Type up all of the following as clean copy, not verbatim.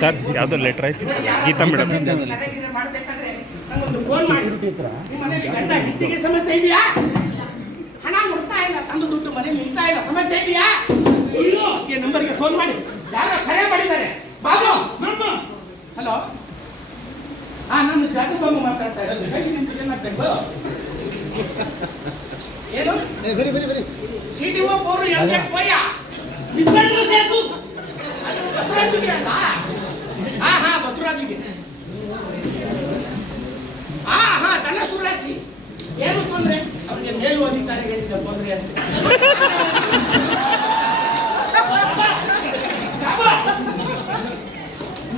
Sir ಯಾವುದೋ letter ಆಯ್ತು Geetha madam ಮಾಡಬೇಕಾದ್ರೆ ನಂಗೊಂದು ಫೋನ್ ಮಾಡಿ. ನಿಮ್ಮ ಮನೆಯಲ್ಲಿ ಗಂಡ ಹೆಂಡತಿಗೆ ಸಮಸ್ಯೆ ಇದೆಯಾ? ಹಣ ಮುಟ್ತಾ ಇಲ್ಲ, ತಂದು ದುಡ್ಡು ಮನೇಲಿ ನಿಲ್ತಾ ಇಲ್ಲ, ಸಮಸ್ಯೆ ಇದೆಯಾ? ಈ ನಂಬರ್ಗೆ ಫೋನ್ ಮಾಡಿ. ಯಾರೋ ಕರೆ ಮಾಡಿದ್ದಾರೆ. ಬಾಬು ಹಲೋ, ನಾನು ಜಾದು ಬಾಬು ಮಾತಾಡ್ತಾ ಇರೋದು. ಹೇಳಿ ನಿಮ್ಗೆ ಏನಾಗ್ಬೇಕು? ಏನು ಸಿಡಿಒ ಪೋರು ಎಂಟೆ ಪೋಯ ಅದು ಬಸವರಾಜಿಗೆ ಅಲ್ಲ? ಹಾ ಬಸವರಾಜಿಗೆ. ಹಾ ಧನಸು ರಾಶಿ. ಏನು ತೊಂದ್ರೆ? ಅವ್ರಿಗೆ ಮೇಲು ಅಧಿಕಾರಿಗಳಿಂದ ತೊಂದರೆ ಅಂತ.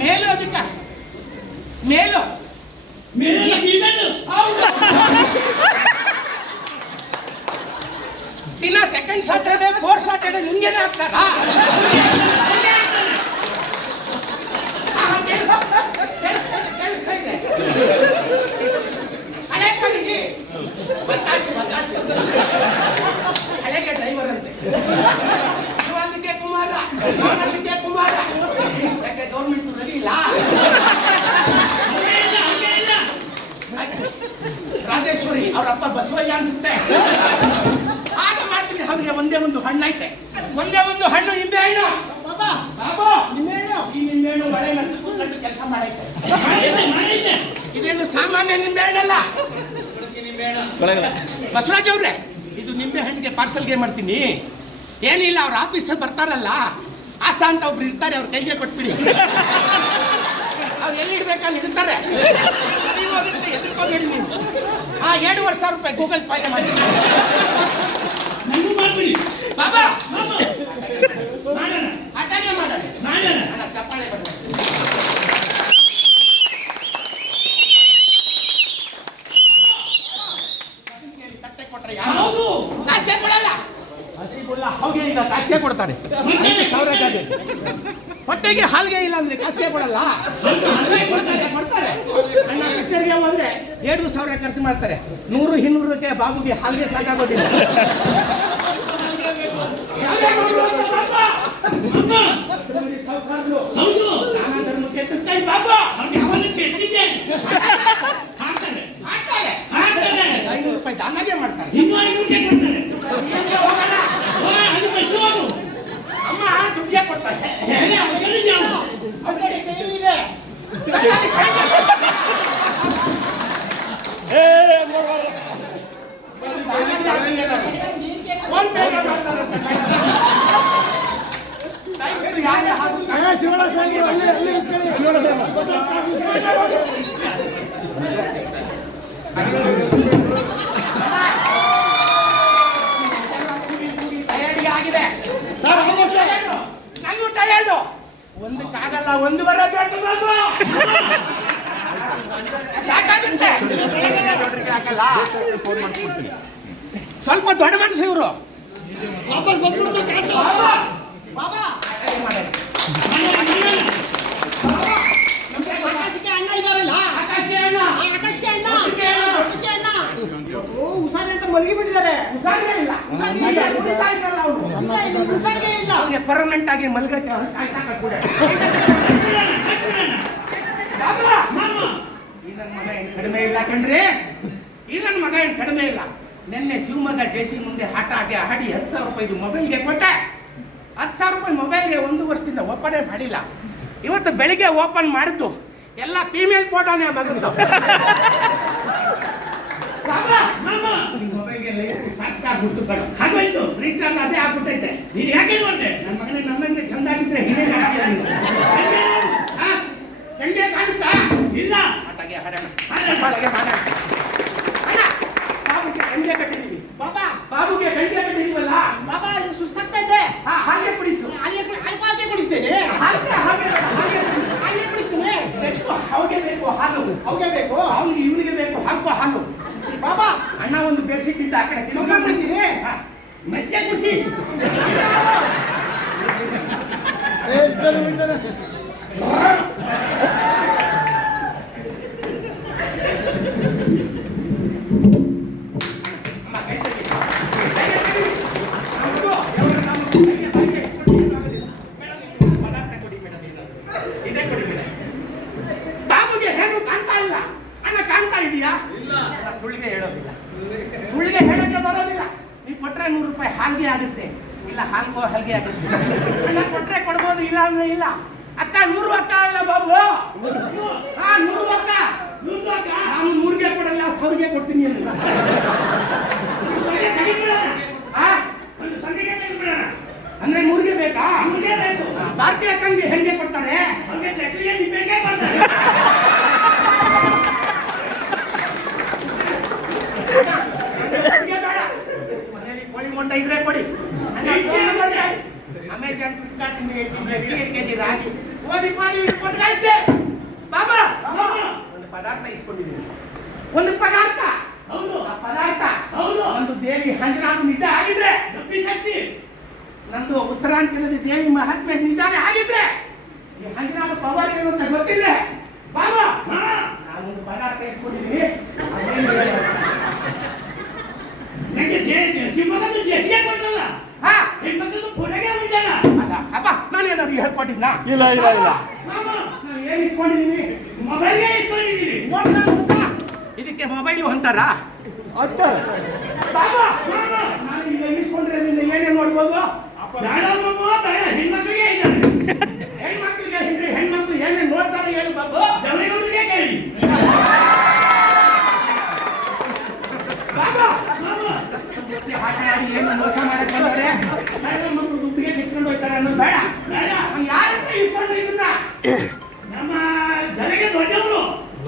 ಮೇಲು ಅಧಿಕಾರಿ ಮೇಲು ದಿನ ಸೆಕೆಂಡ್ ಸಾಟರ್ಡೆ ಫೋರ್ತ್ ಸಾಟರ್ಡೆ ನಿಮ್ಗೇನೆ ಆಗ್ತಾರಾ? ಕೇಳಿಸ್ತಾ ಇದೆ. ಹಳೆ ಕಾಲಿಗೆ ಬತ್ತಾಚು ಹಳೆಗೆ ಡ್ರೈವರ್ ಅಂತೆ. ಅಲ್ಲಿಗೆ ಕುಮಾರ ಯಾಕೆ ಗೌರ್ಮೆಂಟ್ ರೆಡಿ ಇಲ್ಲ? ರಾಜೇಶ್ವರಿ ಅವರಪ್ಪ ಬಸವಯ್ಯ ಅನ್ಸುತ್ತೆ. ಹಾಗೆ ಮಾಡ್ತೀನಿ. ಅವ್ರಿಗೆ ಒಂದೇ ಒಂದು ಹಣ್ಣು ಐತೆ, ಒಂದೇ ಒಂದು ಹಣ್ಣು ನಿಂಬೆ ಹಣ್ಣು. ಬಾಬಾ ನಿಂಬೆಹಣ್ಣು, ಈ ನಿಂಬೆಹಣ್ಣು ಮಳೆ ನರ್ಸು ಕೂತ್ಕೊಂಡು ಕೆಲಸ ಮಾಡೈತೆ. ಇದೇನು ಸಾಮಾನ್ಯ ನಿಂಬೆ ಹಣ್ಣಲ್ಲ ಬಸವರಾಜ್ ಅವ್ರೆ. ಇದು ನಿಂಬೆ ಹಣ್ಣಿಗೆ ಪಾರ್ಸಲ್ಗೆ ಮಾಡ್ತೀನಿ. ಏನಿಲ್ಲ, ಅವ್ರ ಆಫೀಸಲ್ಲಿ ಬರ್ತಾರಲ್ಲ ಆಸಾ ಅಂತ ಒಬ್ರು ಇರ್ತಾರೆ, ಅವ್ರ ಕೈಗೆ ಕೊಟ್ಬಿಡಿ. ಅವ್ರು ಎಲ್ಲಿಡ್ಬೇಕಲ್ಲಿ ಇಡ್ತಾರೆ. ಎದುರ್ಕೋಬೇಡಿ ನೀವು. 7,000 ರೂಪಾಯಿ ಗೂಗಲ್ ಪೇ ಮಾಡಿ. ಬಾಬಾ ಅಟ್ಟಾಗೆ ಮಾಡೋಣ. ಚಪ್ಪಾಳೆ ಬರ್ತದೆ. ತಟ್ಟೆ ಕೊಟ್ರೆ ಯಾರು ಕಾಸಿಗೆ ಕೊಡಲ್ಲ. ಹಸಿಬುಲ್ಲ ಹೋಗಿ ಈಗ ಕಾಸಿಗೆ ಕೊಡ್ತಾರೆ. 1,000 ಹೊಟ್ಟೆಗೆ ಹಾಲ್ಗೆ ಇಲ್ಲ ಅಂದ್ರೆ ಕಾಸಿಗೆ ಕೊಡಲ್ಲ. ಕೊಡ್ತಾರೆ. ಅಣ್ಣ ಪಿಕ್ಚರ್ಗೆ ಹೋದ್ರೆ 2,000 ಖರ್ಚು ಮಾಡ್ತಾರೆ. 100-200ಕ್ಕೆ ಬಾಬುಗೆ ಹಾಲ್ಗೆ ಸಾಕಾಗೋದಿಲ್ಲ. ನಾನಾ ಧರ್ಮಕ್ಕೆ ಎತ್ತಿಸ್ತಾ ಬಾಬಾ 500 ರೂಪಾಯಿ ದಾನಾಗೆ ಮಾಡ್ತಾರೆ. ಅಮ್ಮ ದುಡ್ಡೇ ಕೊಡ್ತಾರೆ. ಫೋನ್ ಪೇ ಮಾಡ್ತಾರೆ. ಟಯರ್ಡ್ ಆಗಿದೆ ನಂಗೂ ಟಯರ್ಡ್. ಒಂದಕ್ಕಾಗಲ್ಲ, 1.5 ಬೇಕು ಸಾಕಾಗುತ್ತೆ. ಆಗಲ್ಲ, ಸ್ವಲ್ಪ ದೊಡ್ಡ ಮನಸ್ಸು ಇವರು. ವಾಪಸ್ ಬಂದ್ಬಿಡ್ತು ಕಾಸು. ಬಾಬಾ ಆಕಾಶಕ್ಕೆ ಅಣ್ಣ ಇದಾರಲ್ಲ, ಆಕಾಶಕ್ಕೆ ಅಣ್ಣ ಹುಷಾರಿ ಅಂತ ಮಲಗಿ ಬಿಟ್ಟಿದ್ದಾರೆ. ಅವ್ರಿಗೆ ಪರ್ಮನೆಂಟ್ ಆಗಿ ಮಲಗಕ್ಕೆ ಈ ನನ್ನ ಮಗ ಏನು ಕಡಿಮೆ ಇಲ್ಲ ಕಣ್ರಿ. ಈ ನನ್ನ ಮಗ ಏನು ಕಡಿಮೆ ಇಲ್ಲ. ನಿನ್ನೆ ಶಿವಮೊಗ್ಗ ಜೇಸಿ ಮುಂದೆ ಆಟ ಆಡಿ 10,000 ರೂಪಾಯಿ ಮೊಬೈಲ್ಗೆ ಕೊಟ್ಟೆ. 10,000 ರೂಪಾಯಿ ಮೊಬೈಲ್ಗೆ 1 ವರ್ಷದಿಂದ ಓಪನೇ ಮಾಡಿಲ್ಲ. ಇವತ್ತು ಬೆಳಿಗ್ಗೆ ಓಪನ್ ಮಾಡಿದ್ದು ಎಲ್ಲ ಫೀಮೇಲ್ ಫೋಟೋನೇ ಮಗಂದು. ಮೊಬೈಲ್ಗೆ ಹಾಗಾಯ್ತು, ರೀಚಾರ್ಜ್ ಅದೇ ಆಗ್ಬಿಟ್ಟೈತೆ. ನೀನು ಯಾಕೆ ನೋಡಿದೆ? ನನ್ನ ಮಗನೇ ನಮ್ಮಂಗೆ ಚಂದ ಆಗಿದ್ರೆ ಗಂಡೆ ಕಾಣುತ್ತಾ ಇಲ್ಲ. ಆಟಾಗೆ ಬಾಬುಗೆ ಗಂಡೆ ಕಟ್ಟಿದೀವಿ. ಬಾಬುಗೆ ಗಂಡೆ ಕಟ್ಟಿದೀವಲ್ಲ ಬಾಬಾ, ಇದು ಸುಸ್ತಾಗ್ತಾ ಇದೆ. ಹಾಗೆ ಕುಡಿಸು. ಹಾಗೆ ಕುಡಿಸ್ತೇನೆ. ಹಾಗೆ ಕುಡಿಸ್ತೇನೆ. ನೆಕ್ಸ್ಟ್ ಅವ್ಗೆ ಬೇಕು ಹಾಲು, ಅವ್ಗೆ ಬೇಕು, ಅವ್ನಿಗೆ ಇವನಿಗೆ ಬೇಕು ಹಾಕುವ ಹಾಲು. ಬಾಬಾ ಅಣ್ಣ ಒಂದು ಬೆಡ್ಶೀಟ್ ಇದ್ದ ಆ ಕಡೆ ತಿಳ್ಕೊಂಡ್ಬಿಡ್ತೀನಿ. ಮತ್ತೆ ಕುಡಿಸಿ. ಹಾಗೆ ಆಗುತ್ತೆ. ಹಣ ಕೊಟ್ರೆ ಕೊಡ್ಬೋದು, ಇಲ್ಲ ಅಂದ್ರೆ ಇಲ್ಲ. ಅಕ್ಕ 100 ಅಕ್ಕ ಇಲ್ಲ ಬಾಬು. 100 ಅಕ್ಕ. ನಾನು 100ಗೆ ಕೊಡಲ್ಲ, 1000ಗೆ ಕೊಡ್ತೀನಿ ಅಂತ. ಅಂದ್ರೆ 100ಗೆ ಬೇಕಾ? ಭಾರತೀಯ ಅಕ್ಕಂಗೆ ಹೆಂಗೆ ಕೊಡ್ತಾರೆ? ಚಕ್ಲಿಗೆ ನಿಂಬೆಗೆ ಕೊಡ್ತಾರೆ. ಕೋಳಿ ಮೊಟ್ಟೆ ಇದ್ರೆ ಕೊಡಿ. ಅಮೆಜಾನ್, ಫ್ಲಿಪ್ಕಾರ್ಟ್ ಇಂದ 2 ಕೆಜಿ ರಾಗಿ ಓದಿ ಇಟ್ಕೊಂಡು ಕಳಿಸಿ. ಬಾಬಾ ಒಂದು ಪದಾರ್ಥ ಇಸ್ಕೊಂಡಿದ್ದೀನಿ. ಒಂದು ಪದಾರ್ಥ, ಆ ಪದಾರ್ಥ ಒಂದು ದೇವಿ ಹಂಜನಾಡು ನಿಜ ಆಗಿದ್ರೆ, ಶಕ್ತಿ ನಂದು ಉತ್ತರಾಂಚಲದ ದೇವಿ ಮಹಾತ್ಮೆ ನಿಜಾನೇ ಆಗಿದ್ರೆ, ಈ ಹಂಜನಾಡು ಪವರ್ ಏನು ಅಂತ ಗೊತ್ತಿದ್ರೆ, ಬಾಬಾ ನಾನೊಂದು ಪದಾರ್ಥ ಇಸ್ಕೊಂಡಿದ್ದೀನಿ. ನಾನೇನಾದ್ರು ಹೇಳ್ಕೊಟ್ಟಿದ್ನಾ? ಇಲ್ಲ ಇಲ್ಲ ಇಲ್ಲ. ನಾನು ಏನ್ ಇಸ್ಕೊಂಡಿದ್ದೀನಿ? ಮೊಬೈಲ್ ಇಸ್ಕೊಂಡಿದ್ದೀನಿ. ಇದಕ್ಕೆ ಮೊಬೈಲು ಅಂತಾರ? ಬಾಬಾ ನಾನು ಈಗ ಇಸ್ಕೊಂಡ್ರೆ ಏನೇನು ನೋಡ್ಬೋದು? ಹೆಣ್ಮಕ್ಳಿಗೆ ಇದ್ದಾರೆ. ಹೆಣ್ಮಕ್ಳಿಗೆ ಹಿಂದ್ರಿ ಹೆಣ್ಮಕ್ಳು ಏನೇನು ನೋಡ್ತಾರೆ ಹೇಳು ಬಾಬು. ಜವಳಿಗಳಿಗೆ ಕೇಳಿ. ಬಾಬಾ ಹಾಕಿ ಏನು ಮೋಸ ಮಾಡಕ್ಕೆ ಬಂದರೆ ಮಕ್ಕಳು ದುಡ್ಡಿಗೆ ಇಸ್ಕೊಂಡು ಹೋಗ್ತಾರೆ ಅನ್ನೋದು ಬೇಡ. ಯಾರನ್ನ ಇಸ್ಕೊಂಡು ಇದನ್ನ ನಮ್ಮ ಜನಗೆ ದೊಡ್ಡವರು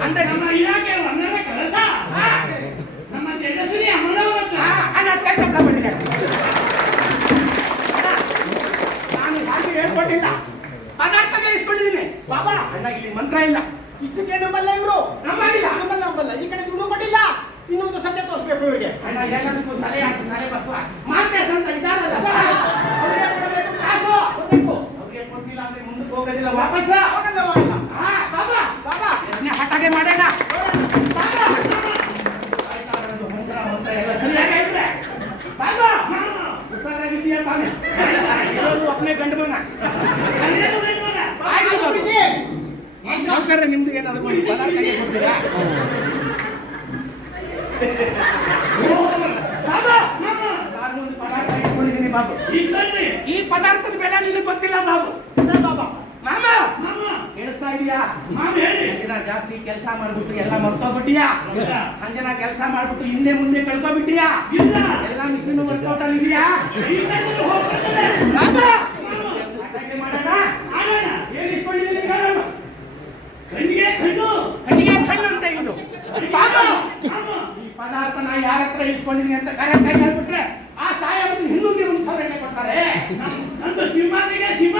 ಅಂದ್ರೆ ನಮ್ಮ ಇಲಾಖೆ ಒಂದರ ಕೆಲಸ ನಮ್ಮ ತೇಜಸ್ವಿನಿ ಅಮ್ಮನವರ ಹತ್ರ ಅಣ್ಣ ಕೈ ತಪ್ಪಿದೆ. ನಾನು ಯಾಕೆ ಹೇಳ್ಕೊಟ್ಟಿಲ್ಲ, ಪದಾರ್ಥಗಳು ಇಸ್ಕೊಂಡಿದ್ದೀನಿ. ಬಾಬಾ ಅಣ್ಣ ಇಲ್ಲಿ ಮಂತ್ರ ಇಲ್ಲ. ಇಷ್ಟಕ್ಕೆ ನಂಬಲ್ಲ ಇವರು. ನಂಬಲ್ಲ. ಈ ಕಡೆ ದುಡ್ಡು ಕೊಟ್ಟಿಲ್ಲ. ಇನ್ನೊಂದು ಸತ್ಯ ತೋರಿಸ್ಬೇಕು ಇವರಿಗೆ. ಅಣ್ಣ ಎಲ್ಲದಕ್ಕೂ ತಲೆ ಬಸವ ಮಾರ್ಟೇಸ್ ಅಂತ ಇದ್ದಾರಲ್ಲ, ಅವ್ರಿಗೆ ಕೊಡಬೇಕು, ಕಾಸು ಕೊಡಬೇಕು. ಅವ್ರಿಗೆ ಕೊಟ್ಟಿಲ್ಲ ಅಂದ್ರೆ ಮುಂದಕ್ಕೆ ಹೋಗೋದಿಲ್ಲ, ವಾಪಸ್ ಹೋಗಲ್ಲ. ಬಾಬಾ ಎಷ್ಟನೇ ಹಠಾಗೆ ಮಾಡೋಣ. ಎಲ್ಲ ಸರಿಯಾಗಿದ್ರೆ ಬಾಬಾ ಹುಷಾರಾಗಿದ್ದೀಯ ತಾನೆ? ಒಬ್ಬನೇ ಗಂಡು ಮಗ. ಸೌಕರ್ಯ ನಿಮ್ದು ಏನಾದ್ರು ಪದಾರ್ಥಕ್ಕೆ ಕೊಡ್ತೀರಾ? ನಾನೊಂದು ಪದಾರ್ಥ ಇಟ್ಕೊಂಡಿದ್ದೀನಿ ಬಾಬು. ಈ ಪದಾರ್ಥದ ಬೆಲೆ ನಿನಗೆ ಗೊತ್ತಿಲ್ಲ ಬಾಬು. ಮಾಮ ಕೇಳಿಸ್ತಾ ಇದೀಯಾ? ಅಂಜನಾ ಜಾಸ್ತಿ ಕೆಲಸ ಮಾಡ್ಬಿಟ್ಟು ಎಲ್ಲ ಮರ್ತೋಗ್ಬಿಟ್ಟಿಯಾ? ಅಂಜನಾ ಕೆಲಸ ಮಾಡ್ಬಿಟ್ಟು ಹಿಂದೆ ಮುಂದೆ ಕಳ್ಕೊಬಿಟ್ಟಿಯಾ? ಎಲ್ಲ ಮಿಷಿನ್ ವರ್ಕೌಟ್ ಅಲ್ಲಿ ಇದೆಯಾ? ಮಾಡೋಣ. ಏನ್ ಇಸ್ಕೊಂಡಿದ್ದೀನಿ ನಾನು? ಕಣ್ಣಿಗೆ ಕಣ್ಣು ಅಂತ ಇದು. ಈ ಪದಾರ್ಥ ನಾ ಯಾರ ಹತ್ರ ಇಸ್ಕೊಂಡಿದ್ದೀನಿ ಅಂತ ಕರೆಕ್ಟ್ ಆಗಿ ಹೇಳ್ಬಿಟ್ರೆ ಆ ಸಾಯಬಹುದು ಹಿಂದೂಗೆ 1,000 ಕೊಡ್ತಾರೆ. ನಂದು ಸಿಂಹಾದ್ರಿಗೆ ಸಿಂಹ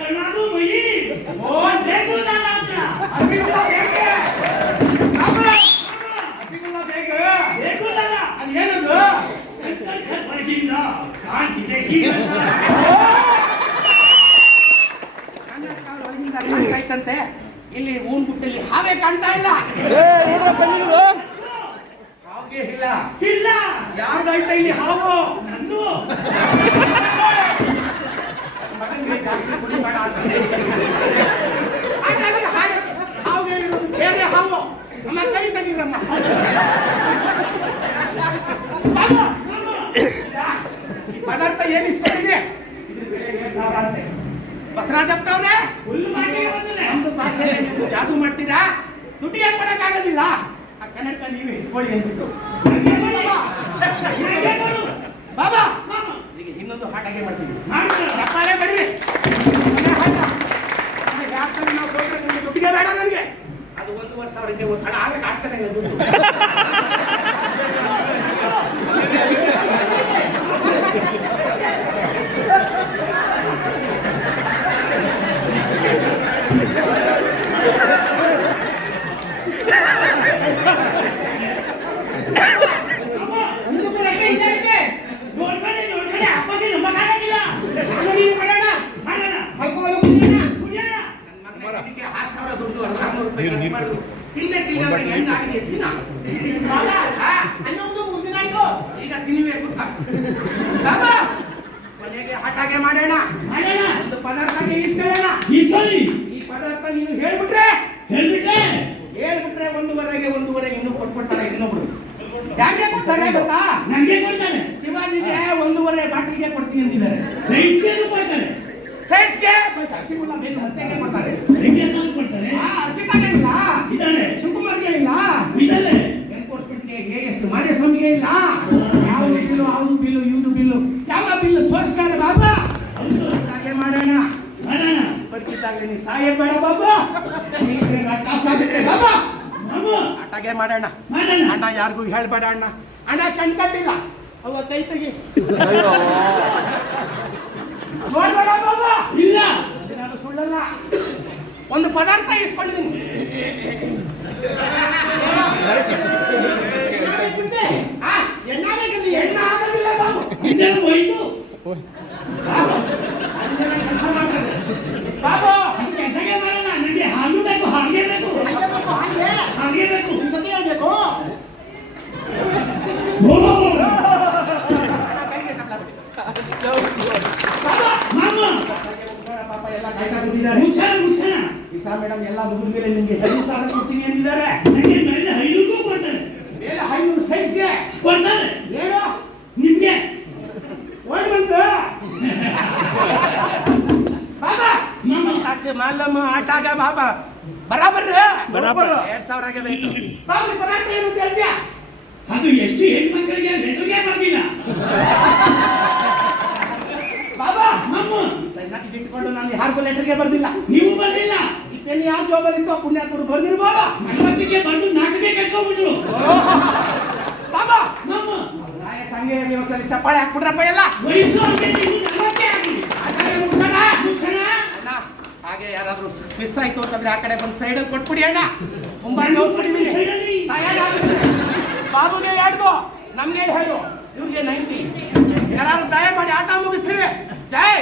ಕಣ್ಣಾದು ಮಯಿ ಹಸಿಗುಲ್ಲ ಅದು ಏನದು? ಕಾಣ್ತಂತೆ. ಇಲ್ಲಿ ಊನ್ ಗುಟ್ಟಲ್ಲಿ ಹಾವೇ ಕಾಣ್ತಾ ಇಲ್ಲ. ಹಾಗೆ ಇಲ್ಲ ಯಾರ್ದಾಯ್ತಾ ಇಲ್ಲಿ ಹಾವು? ನಂದು. ಮಗನಿಗೆ ಜಾಸ್ತಿ ಕುಡಿಬೇಡ ಅಂತಾನೆ. ಹಾವಿಗೆ ಇರೋದು ಬೇರೆ ಹಾವು. ನಮ್ಮ ಕೈ ತೆಗೀರಮ್ಮ. ಈ ಪದಾರ್ಥ ಏನು ಇಸ್ಕೊಂಡಿದೆ? ಇದ್ರ ಬೆಲೆ 7,000 ಅಂತೆ. ಬಸವರಾಜಪ್ಪನವ್ರೆ, ನಮ್ದು ಭಾಷೆಯಲ್ಲಿ ನೀವು ಜಾದು ಮಾಡ್ತೀರಾ? ದುಡ್ಡಿಗೆ ಕೊಡಕ್ಕಾಗೋದಿಲ್ಲ. ಆ ಕನ್ನಡಕ ನೀವೇ ಇಟ್ಕೊಳ್ಳಿ ಅಂದ್ಬಿಟ್ಟು ಬಾಬಾ ಈಗ ಇನ್ನೊಂದು ಹಾಟಾಗೆ ಮಾಡ್ತೀವಿ. ಚಪ್ಪಾಳೆ ಬನ್ನಿ. ಯಾಕಂದ್ರೆ ನಾವು ದುಡ್ಡಿಗೆ ಬೇಡ ನನಗೆ. ಅದು 1,500ಕ್ಕೆ ಒಂದು ಹಣ ಆಗಕ್ಕೆ ಆಗ್ತಾನೆ ಇಲ್ಲ ದುಡ್ಡು. ಈಗ ತಿನ್ಬೇಕು. ಮನೆಗೆ ಹಠಾಗೆ ಮಾಡೋಣ. ಒಂದು ಪದಾರ್ಥ ಇಸ್ಕೊಳ್ಳೋಣ. ಈ ಪದಾರ್ಥ ನೀನು ಹೇಳ್ಬಿಟ್ರೆ 1,500 ಇನ್ನೂ ಕೊಟ್ಬಿಡ್ತಾರೆ ಇನ್ನೊಬ್ರು. ಯಾಕೆ ಕೊಡ್ತಾರೆ ಗೊತ್ತಾ? ನನಗೆ ಕೊಡ್ತಾರೆ. ಶಿವಾಜಿ ಬಾಟಲಿಗೆ 1.5 ಬಾಟಲಿಗೆ ಕೊಡ್ತೀನಿ ಅಂತಿದ್ದಾರೆ. ಸೈನ್ಸ್ಗೆ ಕೊಡ್ತಾರೆ, ಸೈನ್ಸ್ಗೆ ಹಸಿಗುಲ್ಲ ಬೇಕು ಮತ್ತೆ ಹೆಂಗೆ ಕೊಡ್ತಾರೆ? ವೆಂಕಟೇಶ್ವರ ಕೊಡ್ತಾರೆ, ಹರ್ಷಿತಾಗೆ ಇಲ್ಲ, ಇದಾರೆ ಶಿವಕುಮಾರ್ಗೆ ಇಲ್ಲ, ಇದಾರೆ, ಎನ್ಫೋರ್ಸ್ಮೆಂಟ್ಗೆ AS ಮಾದೇಸ್ವಾಮಿಗೆ ಇಲ್ಲ. ಯಾವುದು ಬಿಲ್ಲು ಯಾವುದು ಬಿಲ್ಲು ಇವುದು ಬಿಲ್ಲು ಯಾವ ಬಿಲ್ಲು ಸೋಸ್ತಾರೆ ಬಾಬಾ. ಹಾಗೆ ಮಾಡೋಣ ಮಾಡೋಣ. ಬದುಕಿದ್ದಾಗಲೇ ನೀ ಸಾಯೇ ಬೇಡ ಬಾಬಾ. ನೀವಿದ್ರೆ ನಾ ಕಾಸಾಗಿದ್ರೆ ಬಾಬಾ ಮಾಮ ಆಟಾಗೆ ಮಾಡೋಣ. ಮಾಡೋಣ. ಅಣ್ಣ ಯಾರಿಗೂ ಹೇಳ್ಬೇಡ ಅಣ್ಣ. ಅಣ್ಣ ಕಣ್ಕಟ್ಟಿಲ್ಲ ಅವ ಕೈ ತೆಗಿ ನೋಡ್ಬೇಡ ಬಾಬಾ. ಇಲ್ಲ ನಾನು ಸುಳ್ಳಲ್ಲ. ಒಂದು ಪದಾರ್ಥ ಇಸ್ಕೊಂಡಿದ್ದೀನಿ. ಎಣ್ಣ ಆಗೋದಿಲ್ಲ ಬಾಬು. ಇದೆಲ್ಲ ಹೋಯ್ತು. ಕೆಲಸ ಮಾಡ್ತಾರೆ ಬಾಬು. ಅದು ಕೆಲಸಕ್ಕೆ ಬರಲ್ಲ, ನನಗೆ ಹಾಲು ಬೇಕು, ಹಾಗೆ ಬೇಕು, ಹಾಗೆ ಬೇಕು, ಹಾಗೆ ಹಾಗೆ ಬೇಕು. ಈ ಸತಿ ಹೇಳ್ಬೇಕು. ಓ ಕೈಗೆ ಕಪ್ಲ ಬಿಡಿ. ಮಾಮ ಪಾಪ ಎಲ್ಲ ಕಾಯ್ತಾ ಕೂತಿದ್ದಾರೆ. ಮುಗ್ಸಣ ಮುಗ್ಸಣ. ಈಸಾ ಮೇಡಮ್ ಎಲ್ಲ ಮುಗಿದ ಮೇಲೆ ನಿಮ್ಗೆ 5,000 ಕೊಡ್ತೀನಿ ಅಂದಿದ್ದಾರೆ. ನನಗೆ ಮೇಲೆ 500 ಕೊಡ್ತಾರೆ, ಮೇಲೆ 500 ಸೈಜ್ಗೆ ಕೊಡ್ತಾರೆ. ಹೇಳು ನಿಮ್ಗೆ ಓಡಿ ಬಂತು ಬಾಬಾ. ಮಾಮ ಆಚೆ ಮಾಲಮ್ಮ ಆಟಾಗ ಬಾಬಾ ಬರಾಬರ್ ಬರಾಬರ್. 2,000 ಆಗಿದೆ ಬಾಬು. ಪರಾಟ ಏನು ಅಂತ ಹೇಳ್ತೀಯಾ? ಅದು ಎಷ್ಟು ಹೆಣ್ಮಕ್ಳಿಗೆ ಲೆಟರ್ಗೆ ಬರ್ದಿಲ್ಲ ಬಾಬಾ ಮಾಮ. ಇಟ್ಕೊಂಡು ನಾನು ಯಾರಿಗೂ ಲೆಟರ್ಗೆ ಬರ್ದಿಲ್ಲ. ನೀವು ಬರ್ದಿಲ್ಲ, ಈ ಪೆನ್ ಯಾರು ಜೋಬಲ್ಲಿತ್ತು ಪುಣ್ಯಾತ್ಮರು ಬರ್ದಿರ್ಬೋದು. ನಮ್ಮತ್ತಿಗೆ ಬಂದು ನಾಟಕ ಕಟ್ಕೊಂಡ್ಬಿಟ್ರು ಬಾಬಾ ಮಾಮ. ನಾಯ ಸಂಘೆಯಲ್ಲಿ ಒಂದ್ಸಲಿ ಚಪ್ಪಾಳೆ ಹಾಕ್ಬಿಟ್ರಪ್ಪ ಎಲ್ಲ. ವಯಸ್ಸು ಆಗಲಿ, ನಮ್ಮತ್ತೆ ಆಗಲಿ. ಆಟಾಗೆ ಮುಗ್ಸೋಣ. ಮುಗ್ಸಣ. ಅಣ್ಣ ಹಾಗೆ ಯಾರಾದ್ರೂ ಮಿಸ್ ಆಯ್ತು ಅಂತಂದ್ರೆ ಆ ಕಡೆ ಬಂದು ಸೈಡಲ್ಲಿ ಕೊಟ್ಬಿಡಿ ಅಣ್ಣ. ತುಂಬಾ ನೋಡ್ಬಿಟ್ಟಿದ್ದೀನಿ. ಸೈಡಲ್ಲಿ. ಬಾಬುಗೆ 2, ನಮ್ಗೆ 2, ಇವ್ರಿಗೆ 90. ಯಾರು ದಯ ಮಾಡಿ ಆಟ ಮುಗಿಸ್ತೀವಿ. ಜೈ